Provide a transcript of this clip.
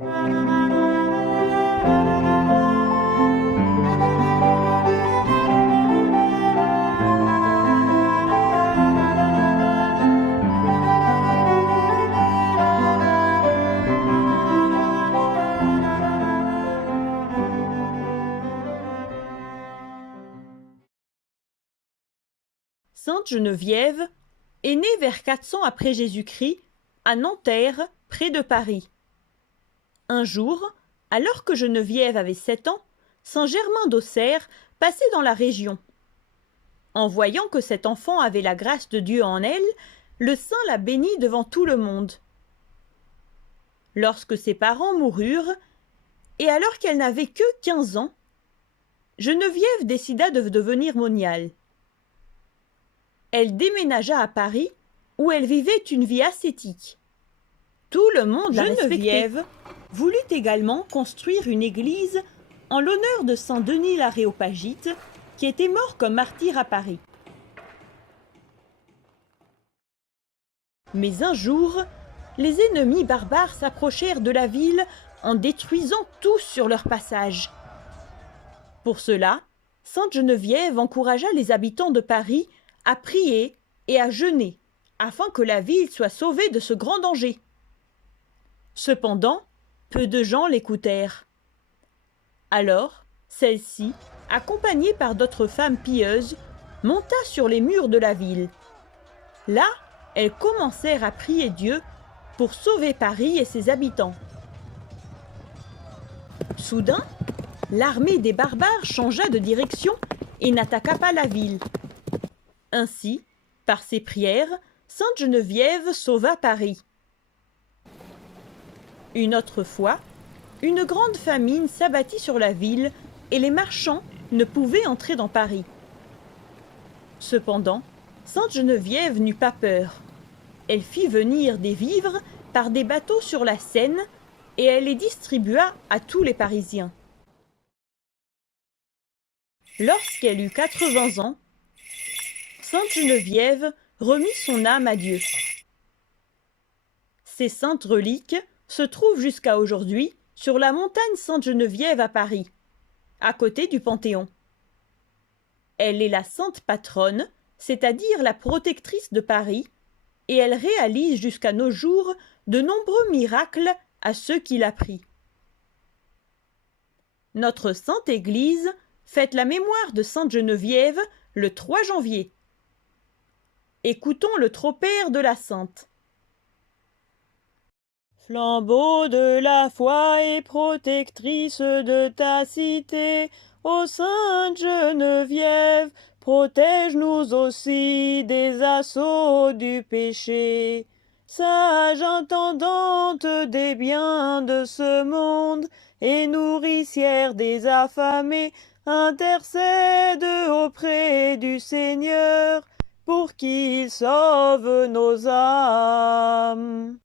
Sainte Geneviève est née vers 400 après Jésus-Christ à Nanterre, près de Paris. Un jour, alors que Geneviève avait 7 ans, saint Germain d'Auxerre passait dans la région. En voyant que cet enfant avait la grâce de Dieu en elle, le saint la bénit devant tout le monde. Lorsque ses parents moururent, et alors qu'elle n'avait que 15 ans, Geneviève décida de devenir moniale. Elle déménagea à Paris, où elle vivait une vie ascétique. Tout le monde la respectait. Geneviève voulut également construire une église en l'honneur de saint Denis l'Aréopagite, qui était mort comme martyr à Paris. Mais un jour, les ennemis barbares s'approchèrent de la ville en détruisant tout sur leur passage. Pour cela, sainte Geneviève encouragea les habitants de Paris à prier et à jeûner, afin que la ville soit sauvée de ce grand danger. Cependant, peu de gens l'écoutèrent. Alors, celle-ci, accompagnée par d'autres femmes pieuses, monta sur les murs de la ville. Là, elles commencèrent à prier Dieu pour sauver Paris et ses habitants. Soudain, l'armée des barbares changea de direction et n'attaqua pas la ville. Ainsi, par ses prières, sainte Geneviève sauva Paris. Une autre fois, une grande famine s'abattit sur la ville et les marchands ne pouvaient entrer dans Paris. Cependant, sainte Geneviève n'eut pas peur. Elle fit venir des vivres par des bateaux sur la Seine et elle les distribua à tous les Parisiens. Lorsqu'elle eut 80 ans, sainte Geneviève remit son âme à Dieu. Ces saintes reliques se trouvent jusqu'à aujourd'hui sur la montagne Sainte-Geneviève à Paris, à côté du Panthéon. Elle est la sainte patronne, c'est-à-dire la protectrice de Paris, et elle réalise jusqu'à nos jours de nombreux miracles à ceux qui la prient. Notre Sainte Église fête la mémoire de sainte Geneviève le 3 janvier. Écoutons le tropère de la sainte. Flambeau de la foi et protectrice de ta cité, ô sainte Geneviève, protège-nous aussi des assauts du péché. Sage intendante des biens de ce monde et nourricière des affamés, intercède auprès du Seigneur pour qu'il sauve nos âmes.